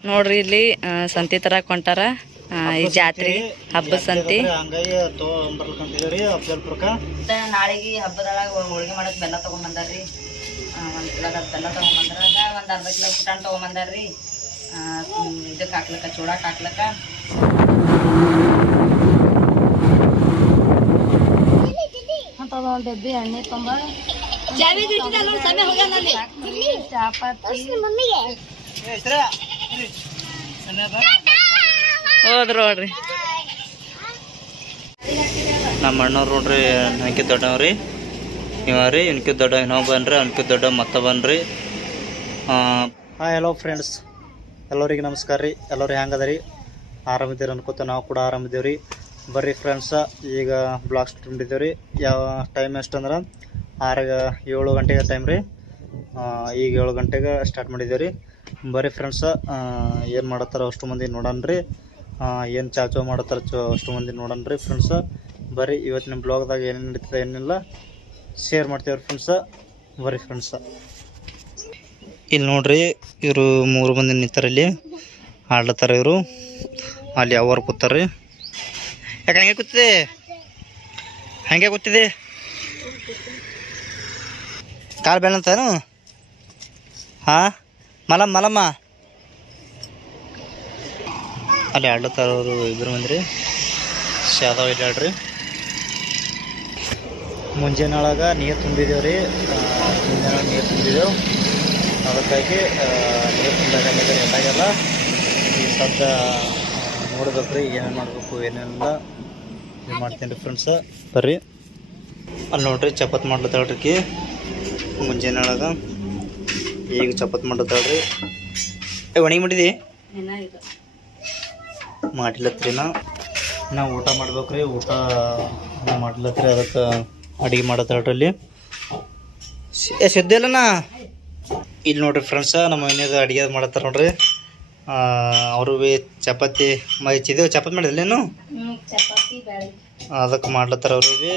ನೋಡ್ರಿ ಇಲ್ಲಿ ಸಂತಿ ತರ ಹೊಂಟಾರ ಈ ಜಾತ್ರೆ ಹಬ್ಬದ ಸಂತಿ. ಹಂಗಾಗಿ ತೊಗೊಂಬರ್ಲಕ್ಕಂತಿದ್ರಿ ಅಫ್ಜಲ್ಪುರಕ್ಕ ನಾಳೆಗೆ ಹಬ್ಬದೊಳಗ ಹೋಳಿಗೆ ಮಾಡಕ್ ಬೆಲ್ಲ ತಗೊಂಬಂದಾರ್ರಿ. ಒಂದ್ ಕಿಲೋ ಬೆಲ್ಲ ತಗೊಂಬಂದ್ರ. ಒಂದ್ ಅರ್ಧ ಕಿಲೋ ಪುಟಾಣ್ ತಗೊಂಬಂದಾರ್ರಿ. ಇದಕ್ ಹಾಕ್ಲಕ್ಕ ಚೂಡಾಕ್ ಹಾಕ್ಲಕ್ಕ. ಡಬ್ಬಿ ಎಣ್ಣೆ ತೊಂಬ. ಚಾಪಾತಿ. ಹೋದ್ರು ನೋಡ್ರಿ. ನಮ್ಮ ಅಣ್ಣವ್ರು ನೋಡ್ರಿ ನನಗೆ ದೊಡ್ಡವ್ರಿ. ಇವ ರೀ, ಇನ್ಕಿ ದೊಡ್ಡ ಇನ್ನೊಬ್ಬ ಬನ್ರಿ, ಅನ್ಕಿ ದೊಡ್ಡ ಮತ್ತ ಬನ್ರಿ. ಹಾಂ ಹಲೋ ಫ್ರೆಂಡ್ಸ್ ಎಲ್ಲರಿಗೆ ನಮಸ್ಕಾರ ರೀ. ಎಲ್ಲರೂ ಹೆಂಗದ ರೀ ಆರಾಮಿದ್ದೀರಿ ಅನ್ಕೋತ ನಾವು ಕೂಡ ಆರಾಮಿದ್ದೀವಿ ರೀ ಬರ್ರಿ ಫ್ರೆಂಡ್ಸ ಈಗ ಬ್ಲಾಗ್ ಸ್ಟಾರ್ಟ್ ಮಾಡಿದ್ದೀವಿ ರೀ ಯಾವ ಟೈಮ್ ಎಷ್ಟು ಅಂದ್ರೆ? ಆರು ಏಳು ಗಂಟೆಗೆ ಟೈಮ್ ರೀ. ಈಗ ಏಳು ಗಂಟೆಗೆ ಸ್ಟಾರ್ಟ್ ಮಾಡಿದ್ದೀವಿ ರೀ ಬರ್ರಿ ಫ್ರೆಂಡ್ಸ ಏನು ಮಾಡತ್ತಾರ ಅಷ್ಟು ಮಂದಿ ನೋಡೋಣ ರೀ ಏನು ಚಾಚೋ ಮಾಡತ್ತಾರ ಅಷ್ಟು ಮಂದಿ ನೋಡೋಣ ರೀ ಫ್ರೆಂಡ್ಸ ಬರ್ರಿ ಇವತ್ತಿನ ಬ್ಲಾಗ್ದಾಗ ಏನು ನಡೀತದೆ, ಏನಿಲ್ಲ ಶೇರ್ ಮಾಡ್ತೀವ್ರಿ ಫ್ರೆಂಡ್ಸ ಬರ್ರಿ ಫ್ರೆಂಡ್ಸ ಇಲ್ಲಿ ನೋಡ್ರಿ, ಇವರು ಮೂರು ಮಂದಿ ನಿಂತಾರ ಇಲ್ಲಿ. ಆಡ್ಲತ್ತಾರ ಇವರು. ಅಲ್ಲಿ ಅವ್ರು ಕೂತಾರ್ರಿ. ಯಾಕೆ ಹಂಗೆ ಕೂತಿದೆ ಹಂಗೆ ಕೂತಿದೆ ಕಾಲು ಬೇಳಂತಾನು ಹಾಂ? ಮಲಮ್ಮ ಮಲಮ್ಮ. ಅಲ್ಲಿ ಆಡ್ಲತ್ತಾರವರು ಇಬ್ಬರು ಮಂದ್ರಿ ಶಾದವ್ ಇಲ್ಲಾಡ್ರಿ ಮುಂಜಾನೆ ಮುಂಜಾನೆಳಗ ನೀರು ತುಂಬಿದೇವು ರೀ. ಮುಂಜಾನೆ ನೀರು ತುಂಬಿದೆವು. ಅದಕ್ಕಾಗಿ ನೀರು ತುಂಬಿದಾಗ ಎಲ್ಲಾಗೆಲ್ಲ ಈ ಸದ್ದ ನೋಡ್ಬೇಕು ರೀ, ಏನೇನು ಮಾಡಬೇಕು, ಏನೇನಿಲ್ಲ. ಇದು ಮಾಡ್ತೀನಿ ರೀ ಫ್ರೆಂಡ್ಸ ಬರ್ರಿ. ಅಲ್ಲಿ ನೋಡ್ರಿ, ಚಪಾತ್ ಮಾಡ್ಲತ್ತಾಳ್ರಿ ಮುಂಜಾನೆ ಒಳಗ ಈಗ ಚಪಾತಿ ಮಾಡತ್ತಾಳ್ರಿ ಒಣಗಿ ಮಾಡಿದಿ ಮಾಡಿಲ್ಲತ್ರಿ ನಾ ನಾವು ಊಟ ಮಾಡ್ಬೇಕ್ರಿ ಊಟ ಮಾಡ್ಲತ್ರಿ ಅದಕ್ಕೆ ಅಡಿಗೆ ಮಾಡತ್ತಾಳ್ರಿ ಅಲ್ಲಿ. ಏ ಸುದ್ದಿ ಅಲ್ಲನಾ ಇಲ್ಲಿ ನೋಡ್ರಿ ಫ್ರೆಂಡ್ಸ ನಮ್ಮ ಮನೆಯದು ಅಡಿಗೆ ಮಾಡತ್ತಾರ ನೋಡ್ರಿ. ಅವರು ಭೀ ಚಪಾತಿ ಮೈಚಿದೇವು ಚಪಾತಿ ಮಾಡಿದ್ಲೇನು ಅದಕ್ಕೆ ಮಾಡ್ಲತ್ತಾರ ಅವ್ರಿಗೆ ಭೀ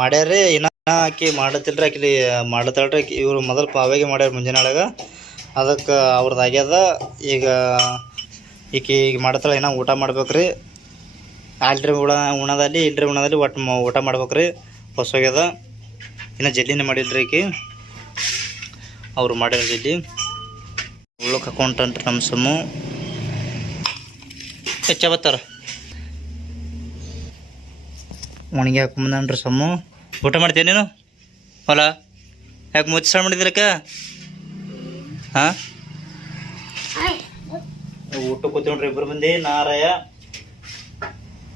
ಮಾಡ್ಯಾರ್ರಿ ಇನ್ನ ಆಕಿ ಮಾಡತ್ತಿಲ್ರಿ ಆಕಿ ಮಾಡತಾಳ್ರಿ ಆಕಿ ಇವರು ಮೊದಲು ಪಾವಗೆ ಮಾಡ್ಯಾರ ಮುಂಜಾನೆ ಒಳಗೆ ಅದಕ್ಕೆ ಅವ್ರದ್ದು ಆಗ್ಯದ, ಈಗ ಈಕೆ ಈಗ ಮಾಡತಾಳ ಇನ್ನ ಊಟ ಮಾಡ್ಬೇಕ್ರಿ. ಅಲ್ರಿ ಉಣ, ಉಣದಲ್ಲಿ, ಇಲ್ರಿ ಉಣದಲ್ಲಿ ಒಟ್ಟು ಊಟ ಮಾಡ್ಬೇಕ್ರಿ. ಹೊಸೋಗ್ಯದ ಇನ್ನು ಜಲ್ದಿನೇ ಮಾಡಿಲ್ರಿ ಈಕಿ. ಅವ್ರು ಮಾಡ್ಯಾರ ಜಲ್ಲಿ. ಉಳ್ಳಕ್ಕೆ ಹಾಕೊಂಡ್ರಿ ನಮ್ಮ ಸಮ್ಮು ಹೆಚ್ಚ ಬತ್ತಾರ. ಒಣಗಿ ಹಾಕೊಂಬಂದ್ರಿ ಸಮ್ಮು ಊಟ ಮಾಡ್ತೀಯ ನೀನು? ಹೊಲ? ಯಾಕೆ ಮುಚ್ಚಿ ಸಣ್ಣ ಮಾಡಿದ್ರಕ್ಕ ಹಾಂ? ಊಟ ಕೂತ್ಕೊಂಡ್ರಿ ಇಬ್ಬರು ಮಂದಿ, ನಾರಾಯ.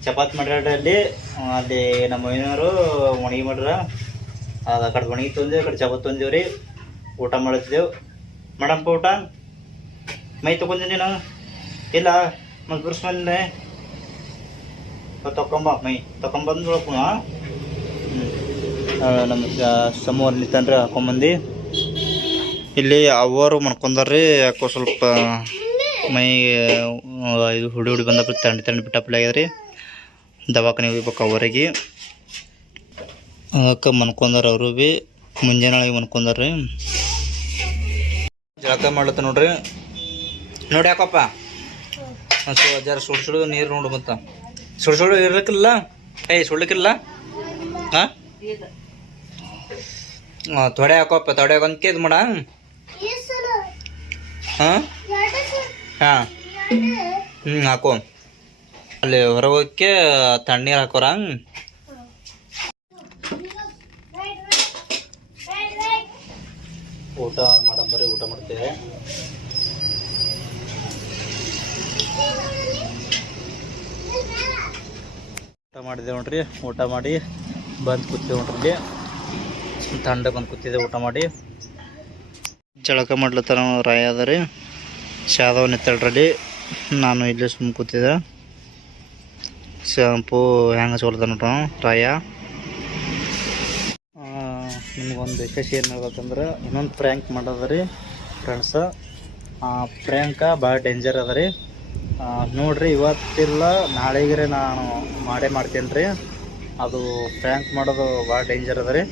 ಚಪಾತಿ ಮಾಡ್ರಿ ಅಲ್ಲಿ. ಅಲ್ಲಿ ನಮ್ಮ ಮೈನವರು ಒಣಗಿ ಮಾಡ್ರ ಅದು ಆ ಕಡೆ ಒಣಗಿ ತಂದೇವು, ಆ ಕಡೆ ಚಪಾತಿ ತೊಂದೇವು ರೀ. ಊಟ ಮಾಡ್ತಿದ್ದೆವು. ಮಾಡಪ್ಪ ಊಟ? ಮೈ ತಗೊಂಡಿನಿ ನೀನು? ಇಲ್ಲ? ಮತ್ತೆ ಬಿರ್ಸ್ಕೊಂಡೆ ತೊಗೊಂಬ ಮೈ. ತೊಗೊಂಬಂದು ನೋಡಪ್ಪು ನಮ್ಮ ಸಮೂಹ ನಿಂತಾನ್ರಿ ಹಾಕೊಂಬಂದು. ಇಲ್ಲಿ ಅವರು ಮಾಡ್ಕೊಂಡಾರ್ರಿ ಯಾಕೋ ಸ್ವಲ್ಪ ಮೈ ಇದು ಹುಡಿ ಹುಡಿ ಬಂದಪ್ಪ ತಂಡಿ ತಂಡಿ ಬಿಟ್ಟಪ್ಪಲೆ ಆಗ್ಯದ್ರಿ. ದವಾಖಾನೆ ಹೋಗ್ಬೇಕು ಅವರಿಗೆ. ಅದಕ್ಕೆ ಮನ್ಕೊಂಡಾರ ಅವರು ಭೀ ಮುಂಜಾನೆ ಮನ್ಕೊಂಡಾರ್ರಿ. ಜಳಕ ಮಾಡ್ಲತ್ತ ನೋಡ್ರಿ. ನೋಡಿ ಯಾಕಪ್ಪ. ಜರ ಸುಡ್ ಸುಡು ನೀರು ನೋಡು ಮತ್ತ. ಸುಡ್ ಸುಡು ಇರ್ಲಿಕ್ಕಿಲ್ಲ. ಏಯ್ ಸುಡ್ಲಿಕ್ಕಿಲ್ಲ ಹಾಂ? ತೊಡೆ ಹಾಕೋಪ್ಪ ತೊಡೆ ಹಾಕೊಂಡ್ಕೆ ಇದು ಮಾಡ. ಹಾಂ? ಹಾಂ. ಹ್ಞೂ ಹಾಕೋ. ಅಲ್ಲಿ ಹೊರಗೆ ತಣ್ಣೀರ್ ಹಾಕೋರ? ಊಟ ಮಾಡಂಬರಿ ಊಟ ಮಾಡ್ತೇವೆ. ಊಟ ಮಾಡಿದೆ ನೋಡ್ರಿ, ಊಟ ಮಾಡಿ ಬಂದು ಕೂತೀವಿ ನೋಡ್ರಿ ತಂಡ ಬಂದು ಕೂತಿದ್ದೆ ಊಟ ಮಾಡಿ. ಜಳಕ ಮಾಡ್ಲತ್ತಾರ ರಾಯ ಅದ ರೀ ಶಾದವ್ ನಿತ್ತಳ್ರಲ್ಲಿ ನಾನು ಇಲ್ಲಿ ಸುಮ್ ಕೂತಿದ್ದೆ ಶಾಂಪೂ ಹೆಂಗೆ ಚೋಲ್ದ ನೋಡ್ರಿ ರಾಯ. ನಿಮ್ಗೊಂದು ವಿಶೇಷ ಏನು ಹೇಳ್ಬೇಕಂದ್ರೆ, ಇನ್ನೊಂದು ಪ್ರ್ಯಾಂಕ್ ಮಾಡೋದ ರೀ ಫ್ರೆಂಡ್ಸ ಪ್ರ್ಯಾಂಕ ಭಾಳ ಡೇಂಜರ್ ಅದ ರೀ ನೋಡ್ರಿ ಇವತ್ತಿಲ್ಲ ನಾಳೆಗೆ ನಾನು ಮಾಡೇ ಮಾಡ್ತೀನಿ ರೀ ಅದು ಪ್ರ್ಯಾಂಕ್ ಮಾಡೋದು ಭಾಳ ಡೇಂಜರ್ ಅದ ರೀ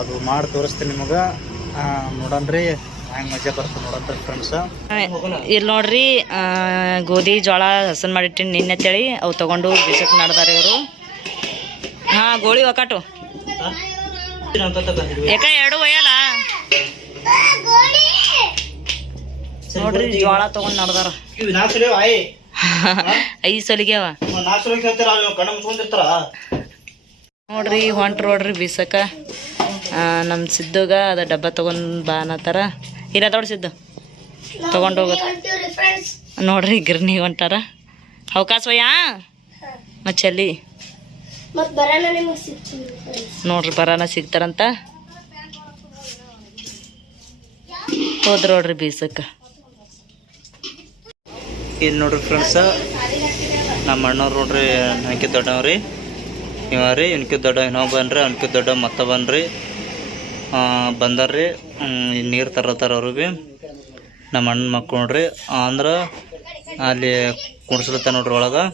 ಅದು ಮಾಡಿ ತೋರಿಸ್ತೀನಿ ನಿಮಗೆ. ನೋಡನ್ರಿ ರೀ ಮಜಾ ಬರ್ತದೆ ನೋಡಂತ ಫ್ರೆಂಡ್ಸ್ ಇಲ್ಲಿ ನೋಡ್ರಿ ಗೋಧಿ ಜೋಳ ಹಸನ್ ಮಾಡಿಟ್ಟಿನಿ ನಿನ್ನೆ ತೇಳಿ ಅವು ತಗೊಂಡು ಬಿಸಕ್ ನಡ್ದಾರ ಇವರು. ಹಾ ಗೋಳಿ ಒಕಾಟು. ಯಾಕ ಎರಡು ಒಯ್ಯಲ್ಲ? ನೋಡ್ರಿ ಜೋಳ ತಗೊಂಡ್ ನಡ್ದಾರ. ಐದ್ ಸಲಿಗೆ ನೋಡ್ರಿ ಹೊಂಟ್ರಿ ನೋಡ್ರಿ ಬೀಸಕ್ಕ ಆ, ನಮ್ ಸಿದ್ದುಗ ಅದ ಡಬ್ಬ ತಗೊಂಡ್ ಬಾ ಅನ್ನತ್ತಾರ ಇಲ್ಲ ದೊಡ್ಡ ಸಿದ್ದು. ತಗೊಂಡ್ ಹೋಗ. ನೋಡ್ರಿ ಗಿರ್ನಿ ಹೊಂಟಾರ ಅವಕಾಶವಯ್ಯ ಮತ್ತು ಚಲಿ. ನೋಡ್ರಿ ಬರಾನ ಸಿಗ್ತಾರಂತ. ಹೋದ್ರ ನೋಡ್ರಿ ಬೀಸಕ್ಕ. ಇಲ್ಲಿ ನೋಡ್ರಿ ಫ್ರೆಂಡ್ಸ ನಮ್ಮ ಅಣ್ಣವ್ರು ನೋಡ್ರಿ ನನಗೆ ದೊಡ್ಡವ್ರಿ. ಇವ ರೀ ಇನ್ಕಿ ದೊಡ್ಡ ಇನ್ನೊಬ್ಬನ್ರಿ ಬನ್ರಿ ಅನ್ಕಿ ದೊಡ್ಡ ಮತ್ತ ಬನ್ರಿ ಬಂದಾರ್ರಿ. ನೀರು ತರತ್ತಾರ ಅವರು ಭೀ ನಮ್ಮ ಅಣ್ಣ ಮಕ್ಕಳು ನೋಡ್ರಿ. ಅಂದ್ರೆ ಅಲ್ಲಿ ಕುಡ್ಸ್ಲತ್ತ ನೋಡ್ರಿ ಒಳಗೆ.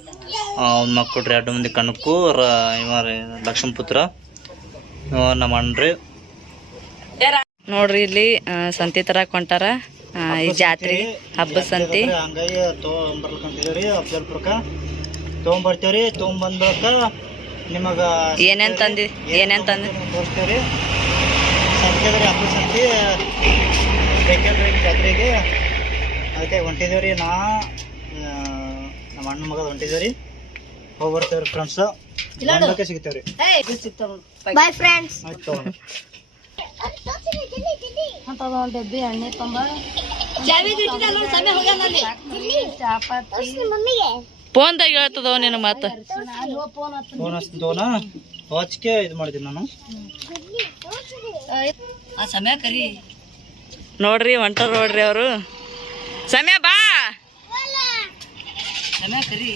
ಅವ್ನ ಮಕ್ಕಳು ರೀ ಎರಡು ಮಂದಿ ಕಣಕು ರ ಇವ ರೀ ಪುತ್ರ ಇವ ನಮ್ಮ ಅಣ್ಣ ರೀ ನೋಡ್ರಿ ಇಲ್ಲಿ ಸಂತಿ ತರಕ್ ಹೊಂಟಾರ ಈ ಜಾತ್ರೆ ಹಬ್ಬ ಸಂತಿ. ಹಂಗಾಗಿ ತೊಗೊಂಬರ್ಲಕ್ಕಂತಿದೇವ್ರಿ ಅಫ್ಜಲ್ಪುರಕ್ಕ. ತೊಗೊಂಬರ್ತೇವ್ರಿ ತೊಗೊಂಬಂದ್ಬಳಕ ನಿಮಗೆ ಏನೇನ್ ತಂದಿ ಏನೇನ್ ತಂದಿ ತೋರಿಸ್ತೇವ್ರಿ. ಸಂತೆ. ಆಫೀಸ್ ಅಂತಿ ಬೇಕಲ್ರಿ ಜಾತ್ರೆಗೆ ಅದಕ್ಕೆ ಹೊಂಟಿದೇವ್ರಿ ನಾ ನಮ್ಮ ಅಣ್ಣ ಮಗದ ಹೊಂಟಿದೇವ್ರಿ. ಹೋಗಿ ಬರ್ತೇವ್ರಿ ಫ್ರೆಂಡ್ಸ್ ಸಿಗ್ತೇವ್ರಿ. ಬಾಯ್ ಫ್ರೆಂಡ್ಸ್ ಆಯ್ತು ತಗೊಂಡು ಮಮ್ಮಿಗೆ. ಫೋನ್ದಾಗ ಹೇಳ್ತದವ ನಿನ್ ಮಾತು ಫೋನ್ ಹಚ್ತೋನ. ವಾಚ್ಗೆ ಇದು ಮಾಡಿದ್ದೀನಿ ನಾನು. ಸಮಯ ಕರಿ. ನೋಡ್ರಿ ಒಂಟರ್ ನೋಡ್ರಿ ಅವರು. ಸಮಯ ಬಾ. ಸಮಯ ಕರಿ.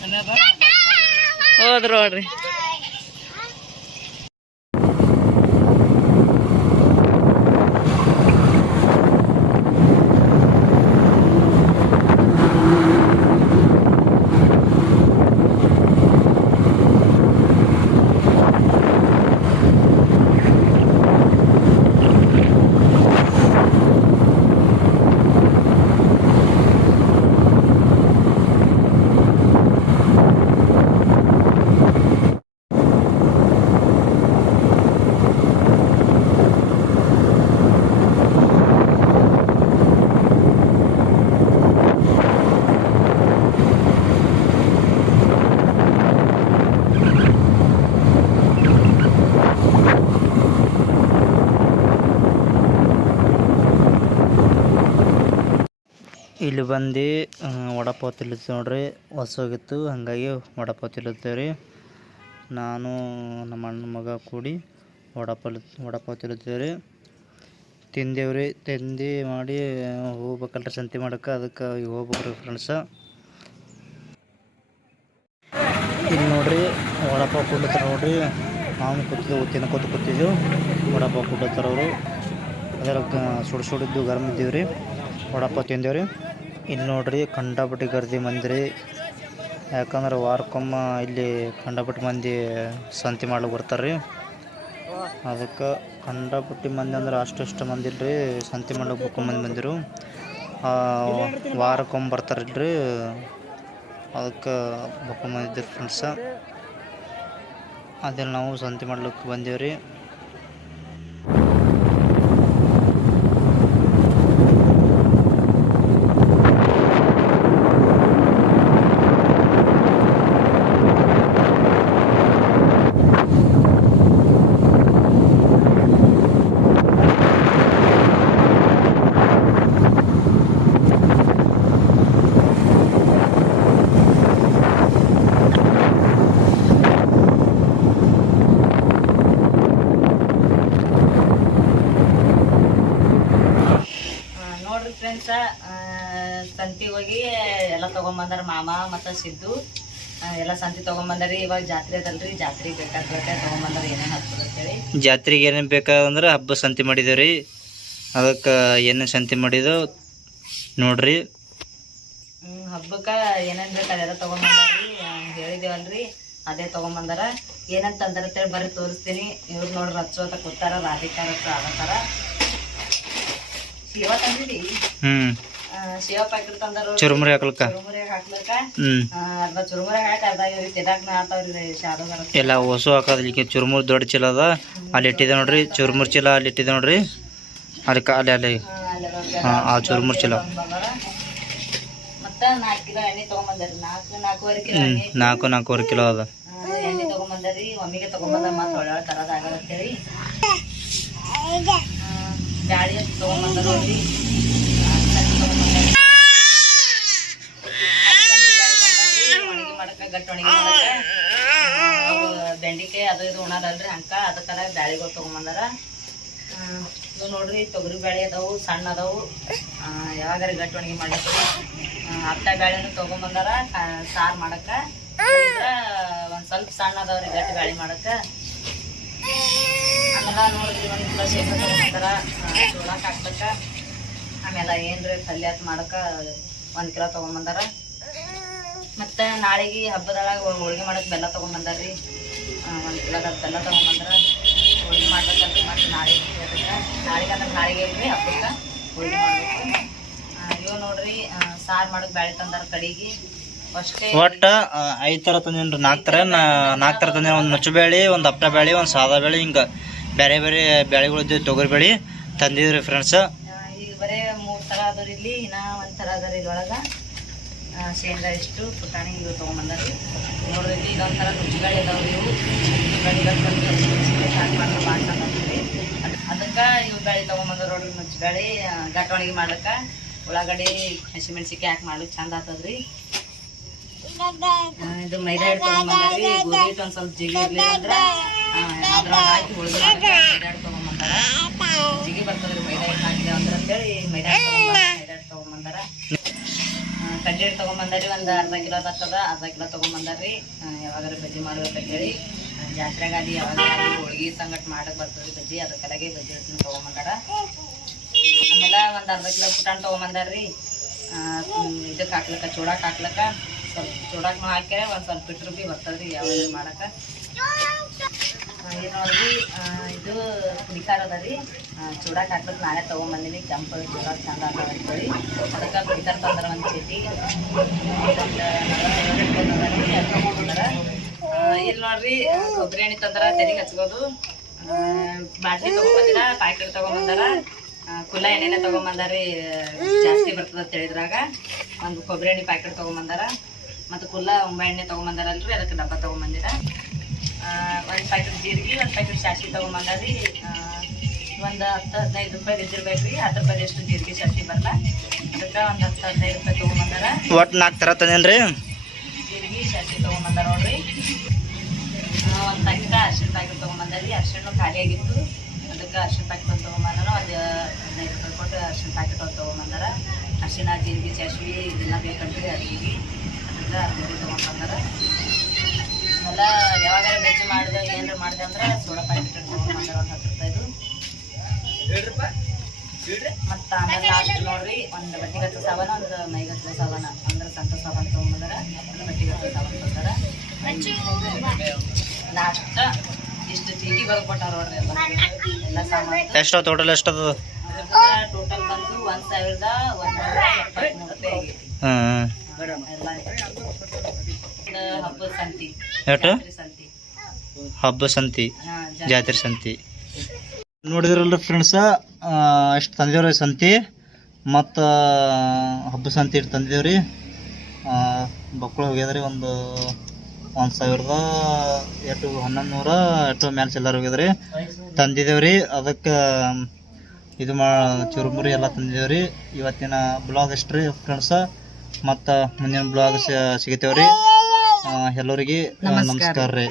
ಸಮಯ ಬಾ. ಹೋದ್ರು ನೋಡ್ರಿ. ಇಲ್ಲಿ ಬಂದು ವಡಪಾವ್ ತಿನ್ಲತ್ತೀವಿ ನೋಡ್ರಿ. ಹೊಸೋಗಿತ್ತು ಹಾಗಾಗಿ ವಡಪಾವ್ ತಿನ್ಲತ್ತೇವೆ ರೀ ನಾನು ನಮ್ಮ ಅಣ್ಣ ಮಗ ಕೂಡಿ ವಡಪಾವ್ ವಡಪಾವ್ ತಿನ್ಲತ್ತೇವೆ ರೀ ತಿಂದೇವ್ರಿ, ತಿಂದು ಮಾಡಿ ಹೋಗ್ಬೇಕಲ್ರಿ ಸಂತೆ ಮಾಡಕ್ಕೆ. ಅದಕ್ಕೆ ಈಗ ಹೋಗ್ಬೇಕ್ರಿ ಫ್ರೆಂಡ್ಸ ಇಲ್ಲಿ ನೋಡ್ರಿ, ವಡಪಾವ್ ಕೊಡ್ಲತ್ತಾರ ನೋಡ್ರಿ. ನಾವು ಕೂತಿದ್ದೆವು ತಿನ್ಕೋತ ಕೂತಿದ್ದೆವು ವಡಪಾವ್ ಕೊಡ್ಲತ್ತಾರ ಅವರು. ಅದರ ಸುಡು ಸುಡಿದ್ದು ಗರಮ್ ಇದ್ದೀವಿ ರೀ ವಡಪಾವ್ ತಿಂದೇವ್ರಿ. ಇಲ್ಲಿ ನೋಡ್ರಿ ಕಂಡಾಪಟ್ಟಿ ಗರ್ದಿ ಮಂದಿ ರೀ ಯಾಕಂದ್ರೆ ವಾರಕ್ಕೊಮ್ಮ ಇಲ್ಲಿ ಕಂಡಾಪಟ್ಟಿ ಮಂದಿ ಸಂತಿ ಮಾಡ್ಲಿಕ್ಕೆ ಬರ್ತಾರೆ ಅದಕ್ಕೆ ಕಂಡಾಪಟ್ಟಿ ಮಂದಿ ಅಂದ್ರೆ ಅಷ್ಟು ಮಂದಿ ಇಲ್ರಿ, ಸಂತಿ ಮಾಡ್ಲಿಕ್ಕೆ ಬುಕ್ಕ ಮಂದಿ ಬಂದಿರು ವಾರಕ್ಕೊಮ್ಮೆ ಬರ್ತಾರಿಲ್ರಿ. ಅದಕ್ಕೆ ಇದ್ದಿರಿ ಫ್ರೆಂಡ್ಸ ಅದೆಲ್ಲ ನಾವು ಸಂತೆ ಮಾಡ್ಲಿಕ್ಕೆ ಬಂದೇವ್ರಿ ಆ, ನೋಡ್ರಿ ಫ್ರೆಂಡ್ಸ ಸಂತಿಗೆ ಹೋಗಿ ಎಲ್ಲ ತಗೊಂಬಂದಾರ ಮಾಮ ಮತ್ತು ಸಿದ್ದು. ಎಲ್ಲ ಸಂತಿ ತೊಗೊಂಬಂದಾರಿ ಇವಾಗ ಜಾತ್ರೆ ಅದಲ್ರಿ ಜಾತ್ರೆಗೆ ಬೇಕಾಗ್ತೈತೆ ತೊಗೊಂಬಂದ್ರೆ ಏನೇನು ಹತ್ತದಂತೇಳಿ ಜಾತ್ರೆಗೆ ಏನೇನು ಬೇಕಾದಂದ್ರೆ ಹಬ್ಬ ಸಂತಿ ಮಾಡಿದೇವೆ ರೀ ಅದಕ್ಕೆ ಏನೇನು ಸಂತಿ ಮಾಡಿದೋ ನೋಡ್ರಿ. ಹಬ್ಬಕ್ಕೆ ಏನೇನು ಬೇಕು ಅದೆಲ್ಲ ತಗೊಂಬಂದಾರಿ ಹೇಳಿದೇವಲ್ರಿ ಅದೇ ತೊಗೊಂಬಂದಾರ ಏನಂತ ಅಂತೇಳಿ ಬರ್ರಿ ತೋರಿಸ್ತೀನಿ. ಇವ್ರು ನೋಡ್ರಿ ಹಚ್ಚೋತ ಕೂತಾರ ರಾಧಿಕಾರ ಆಗತ್ತಾರ ಶಿವ ತಂದಿದಿ ಪ್ಯಾಕೆಟ್ ತಂದಾರ ಚುರುಮುರಿ ಹಾಕ್ಲಕ್ಕ? ಚುರುಮುರಿ ಹಾಕ್ಲಕ್ಕ. ಅರ್ಧ ಚುರುಮುರಿ ಹಾಕಿ ಅರ್ಧ ಇವ್ರಿಗೆ ತಿದಾಕ್ ಆತಾವ್ರಿ ಶಾದೋಗಾರ ಎಲ್ಲ ಹೊಸು ಚುರುಮುರಿ ದೊಡ್ಡ ಚೀಲ ಅದ. ಅಲ್ಲಿ ಇಟ್ಟಿದೆ ನೋಡ್ರಿ ಚುರುಮುರಿ ಚೀಲ ಅಲ್ಲಿ ಇಟ್ಟಿದೆ ನೋಡ್ರಿ. ಅಲ್ಲಿ ಅಲ್ಲಿ. ಅಲ್ಲಿ ಹಾಂ ಆ ಚುರುಮುರಿ ಚೀಲ. ನಾಲ್ಕು ನಾಲ್ಕೂವರೆ ಕಿಲೋ ಅದ. ಎಣ್ಣೆ ತಗೊಂಬಂದ್ರಿ ಒಮ್ಮಿಗೆ ತಗೊಂಬಂದ ಮತ್ತೆ ಒಳ್ಳೆ ತರದ ಅಲ್ಲಿ ಅಕ್ಕಿ ತಗೊಂಬಂದಾರಿ. ಅಕ್ಕಂದು ಬ್ಯಾಳಿ ಒಣಗಿ ಮಾಡಕ ಗಟ್ಟಿ ಒಣಗಿ ಮಾಡಕ ಆ, ಬೆಂಡಿಕಾಯಿ ಅದು ಇದು ಉಣದಲ್ರಿ ಅಂಕ ಅದಕ್ಕಾರ ಬ್ಯಾಳಿಗಳು ತಗೊಂಬಂದಾರ ಇದು ನೋಡ್ರಿ ತೊಗರಿ ಬ್ಯಾಳಿ ಅದಾವು ಸಣ್ಣ ಅದಾವು. ಯಾವಾಗ ಯಾವಾಗಾರ ಗಟ್ಟಿ ಒಣಗಿ ಮಾಡ್ಲಿಕ್ಕೆ ಅತ್ತ ಬ್ಯಾಳಿನೂ ತಗೊಂಬಂದಾರ ಸಾರು ಮಾಡಕ್ಕ. ಒಂದ್ ಸ್ವಲ್ಪ ಸಣ್ಣ ಅದಾವ್ರಿ ಗಟ್ಟಿ ಬ್ಯಾಳಿ ಮಾಡಕ್ಕ. ಆಮೇಲೆ ನೋಡ್ರಿ ಒಂದು ಕಿಲೋ ಏನಂತಾರ ಚೂಡಾಕ್ ಹಾಕ್ಬೇಕ. ಆಮೇಲೆ ಏನ್ರಿ ಪಲ್ಯ ಮಾಡಕ್ಕ ಒಂದ್ ಕಿಲೋ ತಗೊಂಬಂದಾರ ಮತ್ತೆ ನಾಳೆಗೆ ಹಬ್ಬದೊಳಗ ಹೋಳ್ಗೆ ಮಾಡಕ್ ಬೆಲ್ಲ ತಗೊಂಬಂದಾರ್ರಿ ಒಂದು ಒಂದ್ ಕಿಲೋದ ಬೆಲ್ಲ ತಗೊಂಬಂದಾರ ಹೋಳ್ಗೆ ಮಾಡ್ಬೇಕಂತ ಮತ್ತೆ ನಾಳೆಗೆ ನಾಳೆಗೆ ಅಂದ್ರೆ ನಾಳೆಗೆ ಇಲ್ರಿ ಹಬ್ಬಕ್ಕ ಹೋಳ್ಗೆ ಮಾಡ್ಬೇಕು. ಇವ್ ನೋಡ್ರಿ ಸಾರ್ ಮಾಡಕ್ ಬ್ಯಾಳಿ ತಂದಾರ ಕಡಿಗೆ. ಒಟ್ಟು ಐದು ಥರ ತಂದೇನ್ರಿ. ನಾಲ್ಕು ಥರ ನಾಲ್ಕು ಥರ ತಂದೇನಿ. ಒಂದು ನುಚ್ಚು ಬೇಳೆ ಒಂದು ಅಪ್ಪ ಬೇಳೆ ಒಂದು ಸಾದಾ ಬೇಳಿ ಹಿಂಗೆ. ಬೇರೆ ಬೇರೆ ಬೆಳೆಗಳು ತೊಗರಿ ಬೇಳೆ ತಂದಿದ್ರಿ ಫ್ರೆಂಡ್ಸ್ ಈಗ ಬರೇ ಮೂರು ತರ ಅದಾರ ಇಲ್ಲಿ. ಇನ್ನ ಒಂದ್ ತರ ಅದಾರ ಇದ್ರೊಳಗೆ ಶೇಂಗಾ ಇಷ್ಟು, ಪುಟಾಣಿ ಇವು ತಗೊಂಬಂದಾರಿ ನೋಡಿದ್ರಿ ಇದೊಂದ್ ತರ ನುಚ್ಚಿಗಾಳಿ ಅದಾವ್ರಿ ಇವು. ಮಾಡಿದ್ರೆ ಅದಕ್ಕ ಇವು ಬೆಳೆ ತೊಗೊಂಬಂದ್ರೆ ನೋಡ್ರಿ ನುಚ್ಚಿಗಾಳಿ ಮಾಡಕ ಮಾಡ್ಲಕ್ಕ ಉಳ್ಳಾಗಡ್ಡಿ ಹಸಿಮೆಣ್ಸಿಕಾಯಿ ಹಾಕಿ ಮಾಡ್ಲಿಕ್ಕೆ ಚಂದ ಆಗ್ತದ್ರಿ ಇದು ಮೈದಾ ಹಿಟ್ಟು ತಗೊಂಬಂದಾರಿ ಗೋಧಿ ಹಿಟ್ಟು ಒಂದ್ ಸ್ವಲ್ಪ ಜಿಗಿ ಇರಲಿ ಅಂದ್ರ. ಅದ್ರೊಳಗ್ ಹಾಕಿ ಮಾಡಕ್ಕೆ ತಗೊಂಬಂದಾರ ಜಿಗಿ ಬರ್ತದ್ರಿ ಮೈದಾ ಹಿಟ್ಟು ಹಾಕಿದೆ ಅಂದ್ರ ಅಂತೇಳಿ ಮೈದಾ ಮೈದಾ ಹಿಟ್ಟು ತಗೊಂಬಂದಾರ ಆ, ಕಡ್ಲಿ ಹಿಟ್ಟು ಒಂದು ಅರ್ಧ ಕಿಲೋ ಬರ್ತದ ಅರ್ಧ ಕಿಲೋ ತಗೊಂಬಂದಾರಿ ಆ, ಬಜ್ಜಿ ಅಂತ ಹೇಳಿ ಅದು ಯಾವಾಗ ಹೋಳ್ಗಿ ಸಂಗಟ್ ಮಾಡಕ್ ಬರ್ತದ್ರಿ ಬಜ್ಜಿ ಅದ್ರ ಕಡೆಗೆ ಬಜ್ಜಿ ಹಿಟ್ಟನ್ನ ತಗೊಂಬಂದಾರ ಆಮೇಲೆ ಒಂದು ಅರ್ಧ ಕಿಲೋ ಪುಟಾಣಿ ತಗೊಂಬಂದಾರ್ರಿ ಇದಕ್ಕೆ ಹಾಕ್ಲಕ್ಕ ಚೂಡಾಕ್ ಹಾಕ್ಲಕ್ಕ ಸ್ವಲ್ಪ ಚೂಡಾಕ್ನು ಹಾಕ್ಯಾರ ಒಂದು ಸ್ವಲ್ಪ ಬಿಟ್ರು ಭೀ ಬರ್ತದ್ರಿ ಯಾವಾಗ ಮಾಡಕ್ಕೆ ಇದು ನೋಡ್ರಿ ಇದು ಪುಡಿಕಾರ ಅದ ರೀ ಚೂಡಾಕ್ ಹಾಕ್ಬೇಕು ನಾಳೆ ತೊಗೊಂಬಂದಿನಿ. ಕೆಂಪು ಚೂಡಾಕ್ ಚಂದ ಅಂತೇಳಿ. ಅದಕ್ಕೆ ಪುಡಿಕಾರ ತಂದ್ರೆ ಒಂದು ಚೀಟಿ. ಇಲ್ಲಿ ನೋಡ್ರಿ ಕೊಬ್ಬರಿ ಎಣ್ಣೆ ತಂದ್ರೆ ತೆರಿಗೆ ಹಚ್ಕೋದು ಆ, ಬಾಟ್ಲಿ ತೊಗೊಂಬಂದಿರ ಪ್ಯಾಕೆಟ್ ತೊಗೊಂಬಂದಾರ. ಆ, ಕುಲ್ಲ ಎಣ್ಣೆನೆ ತಗೊಂಬಂದಾರಿ ಜಾಸ್ತಿ ಬರ್ತದ ಹೇಳಿದ್ರಾಗ. ಒಂದು ಕೊಬ್ಬರಿ ಎಣ್ಣೆ ಪ್ಯಾಕೆಟ್ ತೊಗೊಂಬಂದಾರ. ಮತ್ತು ಕುಲ್ಲ ಉಂಬೆ ಎಣ್ಣೆ ತೊಗೊಂಬಂದಾರಲ್ರಿ ಅದಕ್ಕೆ ಡಬ್ಬ ತಗೊಂಬಂದಿರ. ಒಂದು ಪ್ಯಾಕೆಟ್ ಜೀರಿಗೆ ಒಂದು ಪ್ಯಾಕೆಟ್ ಸಾಸಿವೆ ತಗೊಂಬಂದಾರಿ. ಒಂದು ಹತ್ತು ಹದಿನೈದು ರೂಪಾಯಿ ಇದ್ದಿರ್ಬೇಕು ರೀ ಹತ್ತು ರೂಪಾಯಿ ಎಷ್ಟು ಜೀರಿಗೆ ಸಾಸಿವೆ ಬರಲ್ಲ ಅದಕ್ಕೆ ಒಂದು ಹತ್ತು ಹದಿನೈದು ರೂಪಾಯಿ ತಗೊಂಬಂದಾರ. ಒಟ್ಟು ನಾಲ್ಕು ಥರ ರೀ ಜೀರಿಗೆ ಸಾಸಿವೆ ತಗೊಂಬಂದಾರ ನೋಡ್ರಿ. ಒಂದು ಪ್ಯಾಕೆಟ್ ಅರ್ಶಿಣ ಪ್ಯಾಕೆಟ್ ತೊಗೊಂಬಂದಾರಿ. ಅರ್ಶಿಣ ಖಾಲಿ ಆಗಿತ್ತು ಅದಕ್ಕೆ ಅರ್ಶಿಣ ಪ್ಯಾಕೆಟ್ ಒಂದು ತೊಗೊಂಬಂದಾರ. ಒಂದು ಹದಿನೈದು ರೂಪಾಯಿ ಕೊಟ್ಟು ಅರ್ಶಿಣ ಪ್ಯಾಕೆಟ್ ಒಂದು ತೊಗೊಂಬಂದಾರ. ಅರ್ಶಿಣ ಜೀರಿಗೆ ಸಾಸಿವೆ ಇದೆಲ್ಲ ಬೇಕಂತ್ರಿ ಅಡಿಗೆಗೆ ಅದಕ್ಕೆ ಅರ್ಶಿನ ತೊಗೊಂಬಂದಾರ. ಎಲ್ಲ ಯಾವಾಗಾರ ಬೆಜ್ಜಿ ಮಾಡಿದೆ ಏನಾರ ಮಾಡಿದೆ ಅಂದ್ರೆ ಸೋಡಾ ಪ್ಯಾಕೆಟ್ ಒಂದು ಹತ್ತು ರೂಪಾಯಿದು ಮತ್ತು ಆಮೇಲೆ ಲಾಸ್ಟ್ ನೋಡ್ರಿ ಒಂದು ಸಾವನ ಒಂದು ಸಾವನ. ಅಂದ್ರೆ ಸಂತ ತೊಗೊಂಬಂದಾರ ಒಂದು ಲಾಸ್ಟ್ ಇಷ್ಟು ಚೀಟಿ ಬರ್ದು ಕೊಟ್ಟಾರ ನೋಡ್ರಿ ಎಲ್ಲ. ಎಲ್ಲ ಸಾಮಾನು. ಎಷ್ಟು ಟೋಟಲ್ ಎಷ್ಟು ಅದು ಟೋಟಲ್ ಬಂದು ಒಂದ್ ಸಾವಿರದ ಒಂದು ರೂಪಾಯಿ ಆಗೈತಿ. ಎಲ್ಲ ಹಬ್ಬದ ಸಂತಿ. ಎಷ್ಟು ಜಾತ್ರೆ ಸಂತಿ. ಹಬ್ಬ ಸಂತಿ ಜಾತ್ರೆ. ಸಂತಿ. ನೋಡಿದ್ರಲ್ಲ ಫ್ರೆಂಡ್ಸ ಅಷ್ಟು ತಂದೇವ್ರಿ ಸಂತಿ ಮತ್ತು ಹಬ್ಬ ಸಂತಿ ಇಟ್ಟು ತಂದಿದ್ದೇವ್ರಿ ಬಕ್ಕಳು ಹೋಗ್ಯದ್ರಿ ಒಂದು ಒಂದು ಸಾವಿರದ ಎಷ್ಟು ಹನ್ನೊಂದು ನೂರ ಎಷ್ಟು ಮ್ಯಾಲೆ ಚಿಲ್ಲರ್ ಹೋಗ್ಯದ್ರಿ. ತಂದಿದ್ದೇವ್ರಿ ಅದಕ್ಕೆ ಇದು ಮಾ ಚುರುಮುರಿ ಎಲ್ಲ ತಂದಿದ್ದೇವ್ರಿ ಇವತ್ತಿನ ಬ್ಲಾಗ್ ಎಷ್ಟು ರೀ ಫ್ರೆಂಡ್ಸ ಮತ್ತು ಮುಂದಿನ ಬ್ಲಾಗ್ ಸಿಗತ್ತೇವ್ರಿ ಎಲ್ಲರಿಗೆ ನಮಸ್ಕಾರ ರೀ.